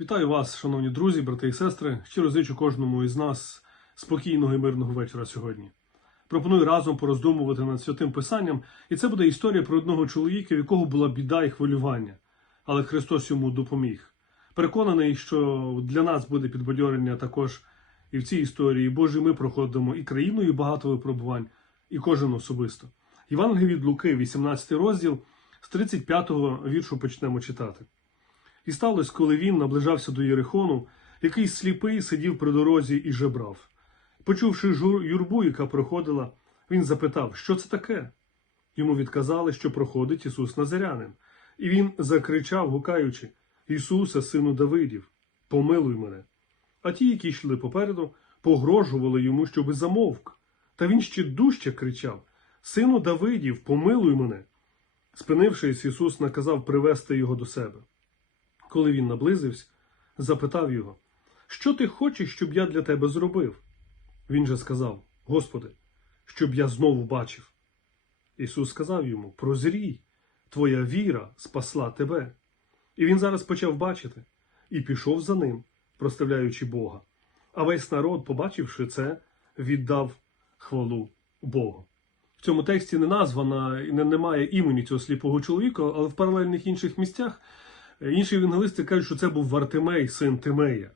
Вітаю вас, шановні друзі, брати і сестри. Щиро зичу кожному із нас спокійного і мирного вечора сьогодні. Пропоную разом пороздумувати над святим писанням, і це буде історія про одного чоловіка, в якого була біда і хвилювання, але Христос йому допоміг. Переконаний, що для нас буде підбадьорення також і в цій історії, бо ми проходимо і країною багато випробувань, і кожен особисто. Євангелія від Луки, 18 розділ, з 35-го віршу почнемо читати. І сталося, коли він наближався до Єрихону, якийсь сліпий сидів при дорозі і жебрав. Почувши юрбу, яка проходила, він запитав, що це таке? Йому відказали, що проходить Ісус Назарянин. І він закричав, гукаючи: Ісусе, сину Давидів, помилуй мене. А ті, які йшли попереду, погрожували йому, щоби замовк. Та він ще дужче кричав: Сину Давидів, помилуй мене. Спинившись, Ісус наказав привести його до себе. Коли він наблизився, запитав його, що ти хочеш, щоб я для тебе зробив? Він же сказав: Господи, щоб я знову бачив. Ісус сказав йому: Прозрій, твоя віра спасла тебе. І він зараз почав бачити і пішов за ним, проставляючи Бога. А весь народ, побачивши це, віддав хвалу Богу. В цьому тексті не названа не, немає імені цього сліпого чоловіка, але в паралельних інших місцях інші евангелисти кажуть, що це був Вартимей, син Тимея.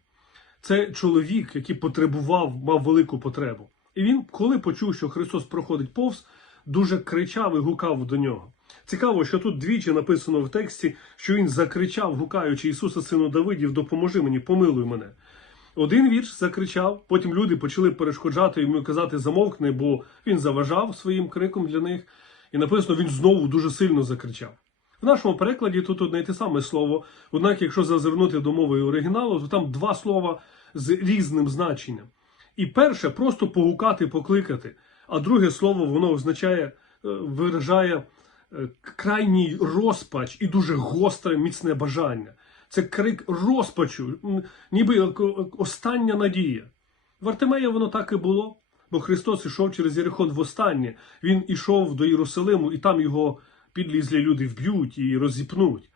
Це чоловік, який потребував, мав велику потребу. І він, коли почув, що Христос проходить повз, дуже кричав і гукав до нього. Цікаво, що тут двічі написано в тексті, що він закричав, гукаючи Ісуса, сину Давидів, допоможи мені, помилуй мене. Один вірш закричав, потім люди почали перешкоджати йому казати замовкни, бо він заважав своїм криком для них. І написано, він знову дуже сильно закричав. В нашому перекладі тут одне й те саме слово. Однак, якщо зазирнути до мови оригіналу, то там два слова з різним значенням. І перше просто погукати, покликати, а друге слово воно означає, е, виражає е, крайній розпач і дуже гостре, міцне бажання. Це крик розпачу, ніби остання надія. В Артемея воно так і було, бо Христос ішов через Єрихон востаннє. Він ішов до Єрусалиму, і там його підлізлі люди вб'ють і розіпнуть.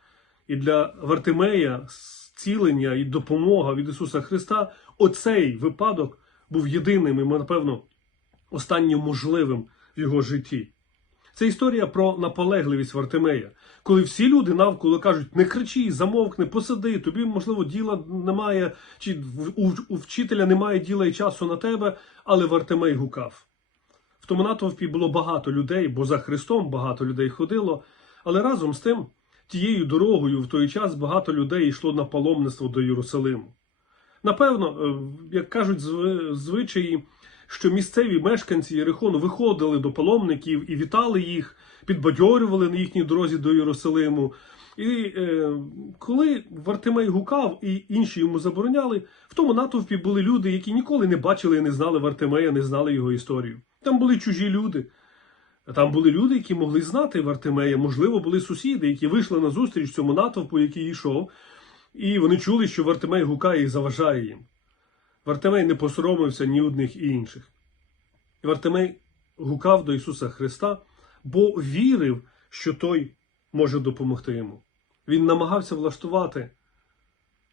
І для Вартимея зцілення і допомога від Ісуса Христа оцей випадок був єдиним і, напевно, останнім можливим в його житті. Це історія про наполегливість Вартимея, коли всі люди навколо кажуть: не кричи, замовкни, посиди, тобі, можливо, діла немає, чи у, вчителя немає діла і часу на тебе, але Вартимей гукав. В тому натовпі було багато людей, бо за Христом багато людей ходило, але разом з тим, тією дорогою в той час багато людей йшло на паломництво до Єрусалиму. Напевно, е, як кажуть звичаї, що місцеві мешканці Єрихону виходили до паломників і вітали їх, підбадьорювали на їхній дорозі до Єрусалиму. І е, коли Вартимей гукав і інші йому забороняли, в тому натовпі були люди, які ніколи не бачили і не знали Вартимея, не знали його історію. Там були чужі люди. Там були люди, які могли знати Вартимея, можливо, були сусіди, які вийшли на зустріч цьому натовпу, який йшов, і вони чули, що Вартимей гукає і заважає їм. Вартимей не посоромився ні одних і інших. Вартимей гукав до Ісуса Христа, бо вірив, що Той може допомогти йому. Він намагався влаштувати,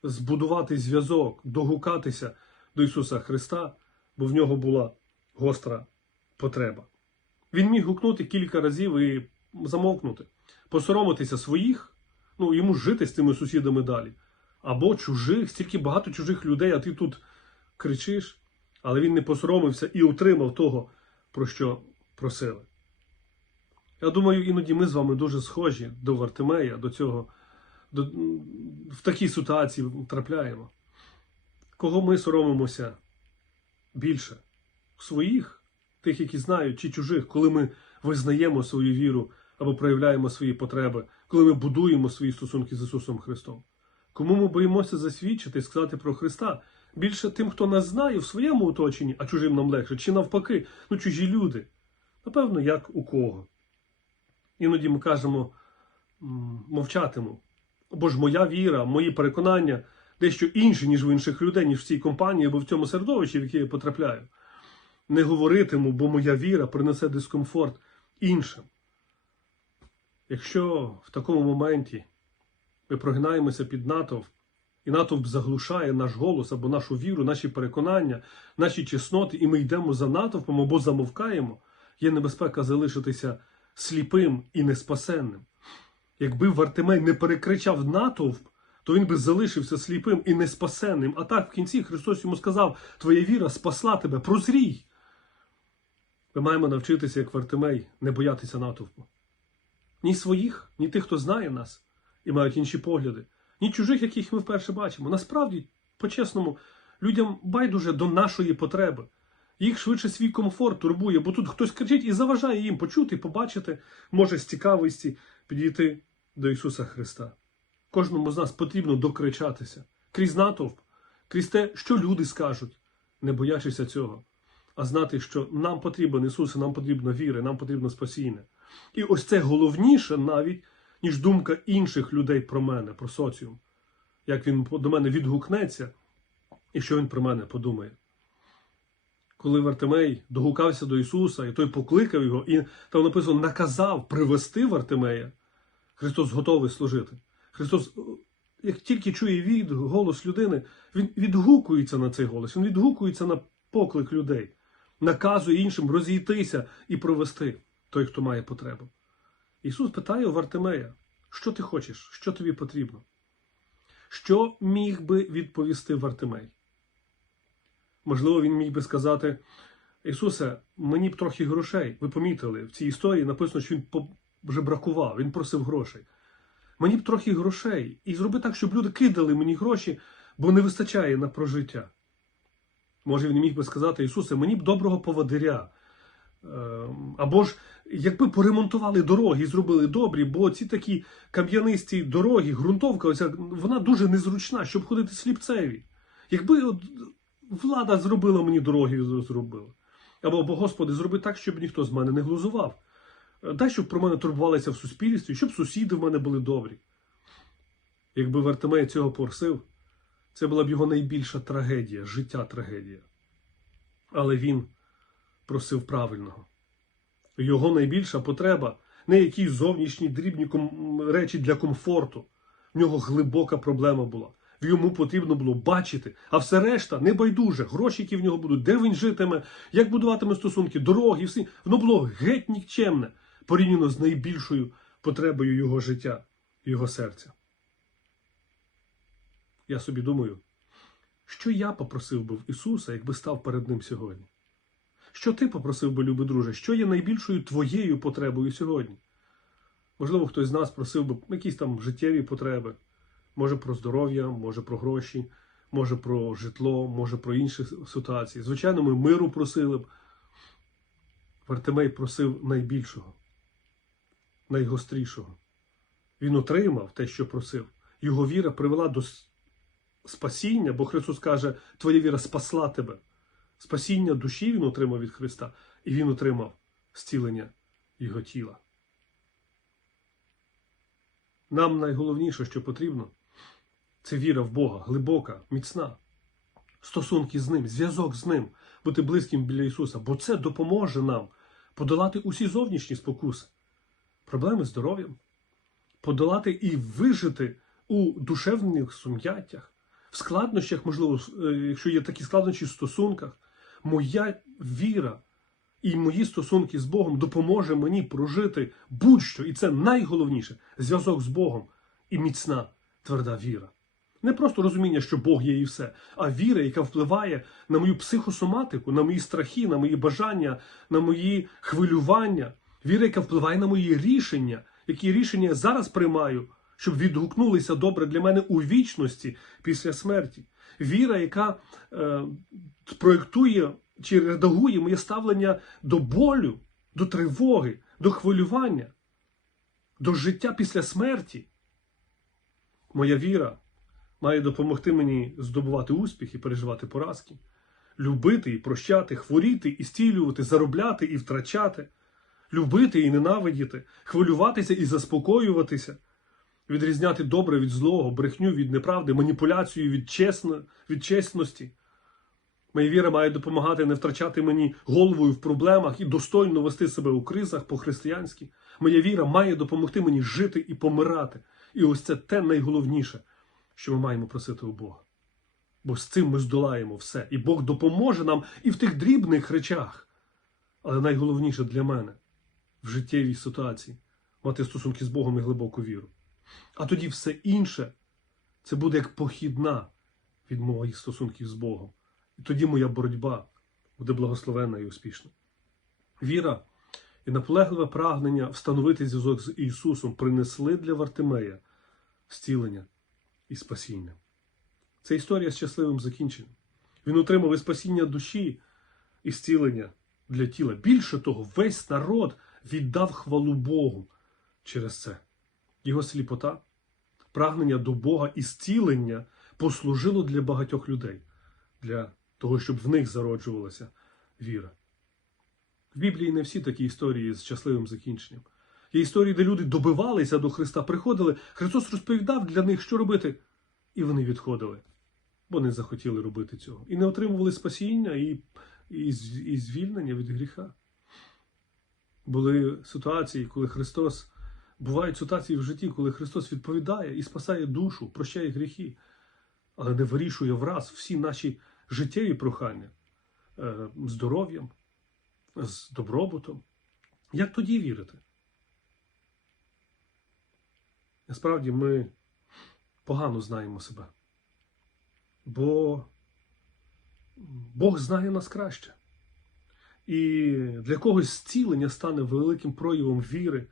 збудувати зв'язок, догукатися до Ісуса Христа, бо в нього була гостра потреба. Він міг гукнути кілька разів і замовкнути, посоромитися своїх, ну йому жити з цими сусідами далі. Або чужих, стільки багато чужих людей, а ти тут кричиш. Але він не посоромився і отримав того, про що просили. Я думаю, іноді ми з вами дуже схожі до Вартимея, до цього, в такій ситуації трапляємо. Кого ми соромимося більше? Своїх, тих, які знають, чи чужих, коли ми визнаємо свою віру або проявляємо свої потреби, коли ми будуємо свої стосунки з Ісусом Христом. Кому ми боїмося засвідчити і сказати про Христа? Більше тим, хто нас знає в своєму оточенні, а чужим нам легше, чи навпаки, ну чужі люди. Напевно, як у кого. Іноді ми кажемо мовчатиму. Бо ж моя віра, мої переконання дещо інші, ніж в інших людей, ніж в цій компанії або в цьому середовищі, в яке я потрапляю. Не говоритиму, бо моя віра принесе дискомфорт іншим. Якщо в такому моменті ми прогинаємося під натовп, І натовп заглушає наш голос або нашу віру, наші переконання, наші чесноти, і ми йдемо за натовпом або замовкаємо, є небезпека залишитися сліпим і неспасенним. Якби Вартимей не перекричав натовп, то він би залишився сліпим і неспасенним. А так в кінці Христос йому сказав: Твоя віра спасла тебе, прозрій. Ми маємо навчитися, як Вартимей, не боятися натовпу. Ні своїх, ні тих, хто знає нас і мають інші погляди, ні чужих, яких ми вперше бачимо. Насправді, по-чесному, людям байдуже до нашої потреби. Їх швидше свій комфорт турбує, бо тут хтось кричить і заважає їм почути, побачити, може з цікавості підійти до Ісуса Христа. Кожному з нас потрібно докричатися крізь натовп, крізь те, що люди скажуть, не боячися цього, а знати, що нам потрібен Ісус, нам потрібна віра, нам потрібно спасіння. І ось це головніше навіть, ніж думка інших людей про мене, про соціум, як він до мене відгукнеться і що він про мене подумає. Коли Вартимей догукався до Ісуса, і той покликав його, і там написано наказав привести Вартимея, Христос готовий служити. Христос, як тільки чує від голос людини, Він відгукується на цей голос, Він відгукується на поклик людей, наказує іншим розійтися і провести той, хто має потребу. Ісус питає у Вартимея, що ти хочеш, що тобі потрібно? Що міг би відповісти Вартимей? Можливо, він міг би сказати: Ісусе, мені б трохи грошей. Ви помітили, в цій історії написано, що він вже бракував, він просив грошей. Мені б трохи грошей. І зроби так, щоб люди кидали мені гроші, бо не вистачає на прожиття. Може, він міг би сказати, Ісусе, мені б доброго поводиря. Ем, Або ж якби поремонтували дороги і зробили добрі, бо ці такі кам'янисті дороги, ґрунтовка, оця, вона дуже незручна, щоб ходити сліпцеві. Якби от влада зробила мені дороги, зробила. Або, або Господи, зроби так, щоб ніхто з мене не глузував. Дай, щоб про мене турбувалися в суспільстві, щоб сусіди в мене були добрі. Якби Вартимей цього просив, це була б його найбільша трагедія, життя трагедія. Але він просив правильного. Його найбільша потреба не якісь зовнішні дрібні речі для комфорту. В нього глибока проблема була. Йому потрібно було бачити, а все решта не байдуже. Гроші, які в нього будуть, де він житиме, як будуватиме стосунки, дороги, всі. Воно було геть нікчемне порівняно з найбільшою потребою його життя, його серця. Я собі думаю, що я попросив би в Ісуса, якби став перед Ним сьогодні? Що ти попросив би, любий друже, що є найбільшою твоєю потребою сьогодні? Можливо, хтось з нас просив би якісь там життєві потреби, може про здоров'я, може про гроші, може про житло, може про інші ситуації. Звичайно, ми миру просили б. Вартимей просив найбільшого, найгострішого. Він отримав те, що просив. Його віра привела до спасіння, бо Христос каже, твоя віра спасла тебе. Спасіння душі він отримав від Христа, і він отримав зцілення його тіла. Нам найголовніше, що потрібно, це віра в Бога, глибока, міцна, стосунки з Ним, зв'язок з Ним, бути близьким біля Ісуса, бо це допоможе нам подолати усі зовнішні спокуси, проблеми з здоров'ям, подолати і вижити у душевних сум'яттях, в складнощах, можливо, якщо є такі складнощі в стосунках, моя віра і мої стосунки з Богом допоможе мені прожити будь-що, і це найголовніше зв'язок з Богом і міцна тверда віра. Не просто розуміння, що Бог є і все, а віра, яка впливає на мою психосоматику, на мої страхи, на мої бажання, на мої хвилювання. Віра, яка впливає на мої рішення, які рішення я зараз приймаю, щоб відгукнулися добре для мене у вічності після смерті. Віра, яка е, проєктує чи редагує моє ставлення до болю, до тривоги, до хвилювання, до життя після смерті. Моя віра має допомогти мені здобувати успіх і переживати поразки, любити і прощати, хворіти і стілювати, заробляти і втрачати, любити і ненавидіти, хвилюватися і заспокоюватися, відрізняти добре від злого, брехню від неправди, маніпуляцію від, чесно, від чесності. Моя віра має допомагати не втрачати мені головою в проблемах і достойно вести себе у кризах по-християнськи. Моя віра має допомогти мені жити і помирати. І ось це те найголовніше, що ми маємо просити у Бога. Бо з цим ми здолаємо все. І Бог допоможе нам і в тих дрібних речах. Але найголовніше для мене в життєвій ситуації мати стосунки з Богом і глибоку віру. А тоді все інше це буде як похідна від моїх стосунків з Богом. І тоді моя боротьба буде благословенна і успішна. Віра і наполегливе прагнення встановити зв'язок з Ісусом принесли для Вартимея зцілення і спасіння. Це історія з щасливим закінченням. Він отримав і спасіння душі і зцілення для тіла. Більше того, весь народ віддав хвалу Богу через це. Його сліпота, прагнення до Бога і зцілення послужило для багатьох людей, для того, щоб в них зароджувалася віра. В Біблії не всі такі історії з щасливим закінченням. Є історії, де люди добивалися до Христа, приходили, Христос розповідав для них, що робити, і вони відходили, бо не захотіли робити цього. І не отримували спасіння і, і, і звільнення від гріха. Були ситуації, коли Христос, бувають ситуації в житті, коли Христос відповідає і спасає душу, прощає гріхи, але не вирішує враз всі наші життєві прохання е, здоров'ям, з добробутом. Як тоді вірити? Насправді ми погано знаємо себе. Бо Бог знає нас краще. І для когось зцілення стане великим проявом віри,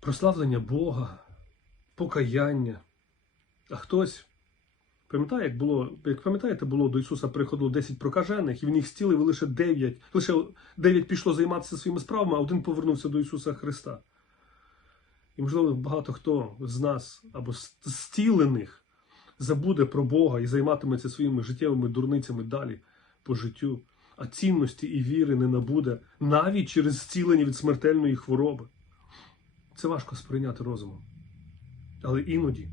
прославлення Бога, покаяння. А хтось Пам'ятає, як було, як пам'ятаєте, було до Ісуса приходило 10 прокажених, і в них зцілив лише 9, лише 9 пішло займатися своїми справами, а один повернувся до Ісуса Христа. І, можливо, багато хто з нас або зцілених забуде про Бога і займатиметься своїми життєвими дурницями далі по життю, цінності і віри не набуде навіть через зцілення від смертельної хвороби. Це важко сприйняти розумом. Але іноді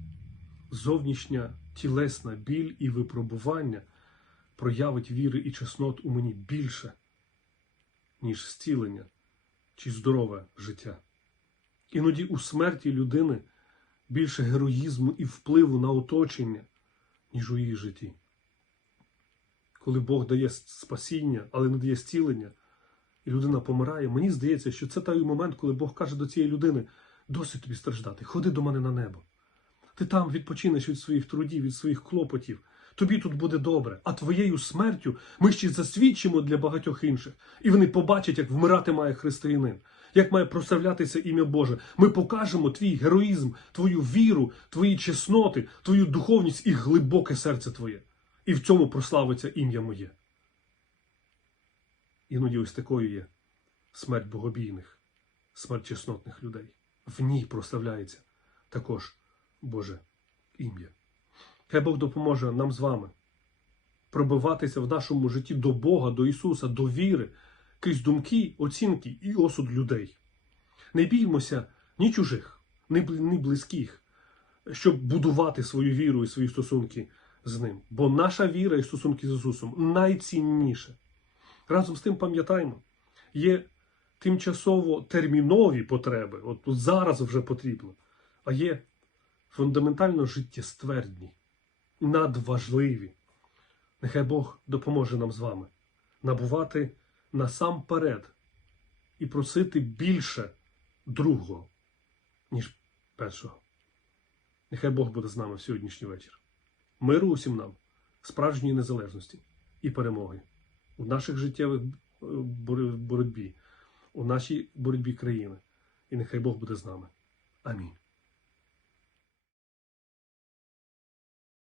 зовнішня тілесна біль і випробування проявить віри і чеснот у мені більше, ніж зцілення чи здорове життя. Іноді у смерті людини більше героїзму і впливу на оточення, ніж у її житті. Коли Бог дає спасіння, але не дає зцілення, і людина помирає, мені здається, що це той момент, коли Бог каже до цієї людини: досить тобі страждати, ходи до мене на небо. Ти там відпочинеш від своїх трудів, від своїх клопотів. Тобі тут буде добре, а твоєю смертю ми ще засвідчимо для багатьох інших. І вони побачать, як вмирати має християнин, як має прославлятися ім'я Боже. Ми покажемо твій героїзм, твою віру, твої чесноти, твою духовність і глибоке серце твоє. І в цьому прославиться ім'я моє. Іноді ось такою є смерть богобійних, смерть чеснотних людей. В ній прославляється також Боже ім'я. Хай Бог допоможе нам з вами пробиватися в нашому житті до Бога, до Ісуса, до віри, крізь думки, оцінки і осуд людей. Не біймося ні чужих, ні близьких, щоб будувати свою віру і свої стосунки з ним. Бо наша віра і стосунки з Ісусом найцінніше. Разом з тим пам'ятаємо, є тимчасово термінові потреби, от зараз вже потрібно, а є фундаментально життєствердні, надважливі. Нехай Бог допоможе нам з вами набувати насамперед і просити більше другого, ніж першого. Нехай Бог буде з нами в сьогоднішній вечір. Миру усім нам, справжньої незалежності і перемоги у наших життєвих е, боротьбі, у нашій боротьбі країни. І нехай Бог буде з нами. Амінь.